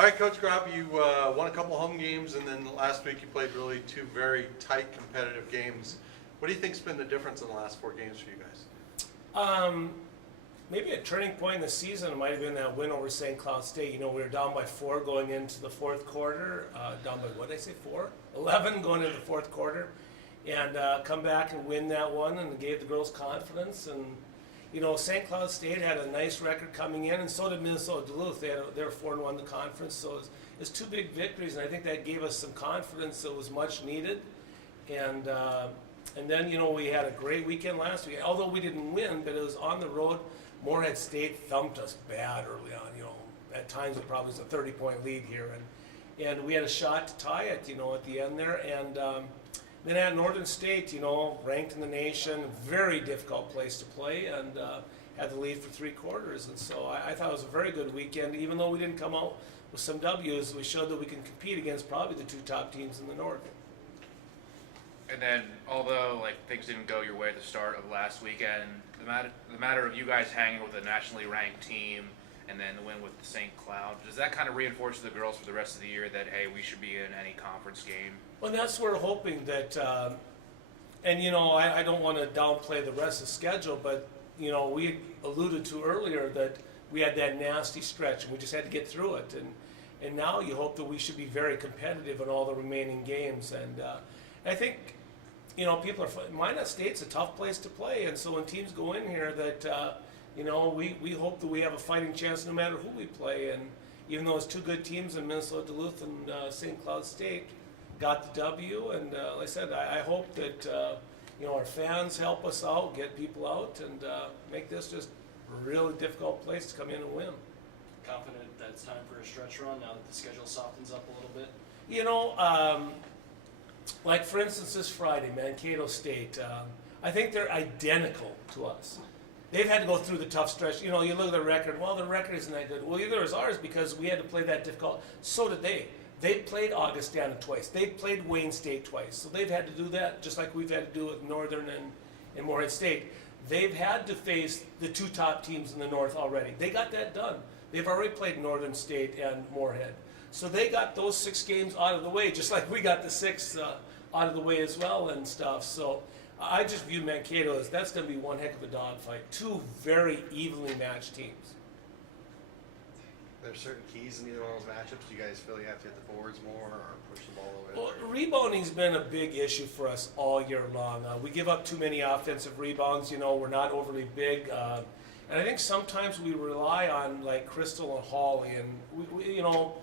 All right, Coach Graupe, you won a couple home games, and then last week you played really two very tight competitive games. What do you think's been the difference in the last 4 games for you guys? Maybe a turning point in the season might have been that win over St. Cloud State. You know, we were down by 4 going into the fourth quarter, down by, what did I say, 4? 11 going into the fourth quarter, and come back and win that one, and gave the girls confidence. And you know, St. Cloud State had a nice record coming in, and so did Minnesota Duluth. They were 4-1 the conference, so it's 2 big victories, and I think that gave us some confidence that was much needed. And then, you know, we had a great weekend last week, although we didn't win, but it was on the road. Moorhead State thumped us bad early on. You know, at times it probably was a 30-point lead here, and we had a shot to tie it, you know, at the end there. And then at Northern State, you know, ranked in the nation, very difficult place to play, and had the lead for 3 quarters. And so I thought it was a very good weekend. Even though we didn't come out with some W's, we showed that we can compete against probably the 2 top teams in the North. And then, although like things didn't go your way at the start of last weekend, the matter of you guys hanging with a nationally ranked team and then the win with St. Cloud, does that kind of reinforce to the girls for the rest of the year that, hey, we should be in any conference game? Well, that's what we're hoping that, and you know, I don't want to downplay the rest of the schedule, but you know, we alluded to earlier that we had that nasty stretch and we just had to get through it. And now you hope that we should be very competitive in all the remaining games. And I think, you know, people are, Minot State's a tough place to play, and so when teams go in here that, you know, we hope that we have a fighting chance no matter who we play. And even though it's 2 good teams in Minnesota Duluth and St. Cloud State got the W, and like I said, I hope that, you know, our fans help us out, get people out, and make this just a really difficult place to come in and win. Confident that it's time for a stretch run now that the schedule softens up a little bit? You know, like for instance this Friday, Mankato State, I think they're identical to us. They've had to go through the tough stretch. You know, you look at the record, well, the record isn't that good. Well, either is ours because we had to play that difficult. So did they. They played Augustana twice. They played Wayne State twice. So they've had to do that just like we've had to do with Northern and Moorhead State. They've had to face the 2 top teams in the North already. They got that done. They've already played Northern State and Moorhead. So they got those 6 games out of the way, just like we got the 6 out of the way as well and stuff. So I just view Mankato as that's going to be one heck of a dogfight. 2 very evenly matched teams. Are there certain keys in either one of those matchups? Do you guys feel you have to hit the boards more or push the ball away? Well, rebounding's been a big issue for us all year long. We give up too many offensive rebounds. You know, we're not overly big. And I think sometimes we rely on like Crystal and Holly, and we, you know,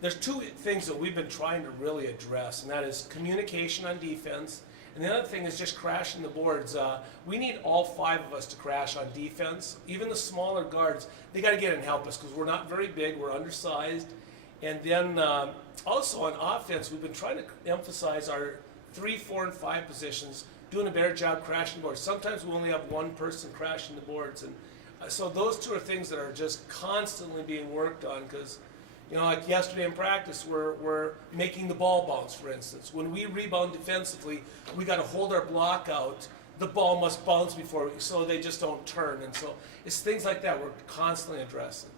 there's 2 things that we've been trying to really address, and that is communication on defense, and the other thing is just crashing the boards. We need all 5 of us to crash on defense. Even the smaller guards, they got to get in and help us because we're not very big, we're undersized. And then also on offense, we've been trying to emphasize our 3, 4, and 5 positions, doing a better job crashing the boards. Sometimes we only have one person crashing the boards, and so those 2 are things that are just constantly being worked on because, you know, like yesterday in practice, we're making the ball bounce, for instance. When we rebound defensively, we got to hold our block out. The ball must bounce before, so they just don't turn. And so it's things like that we're constantly addressing.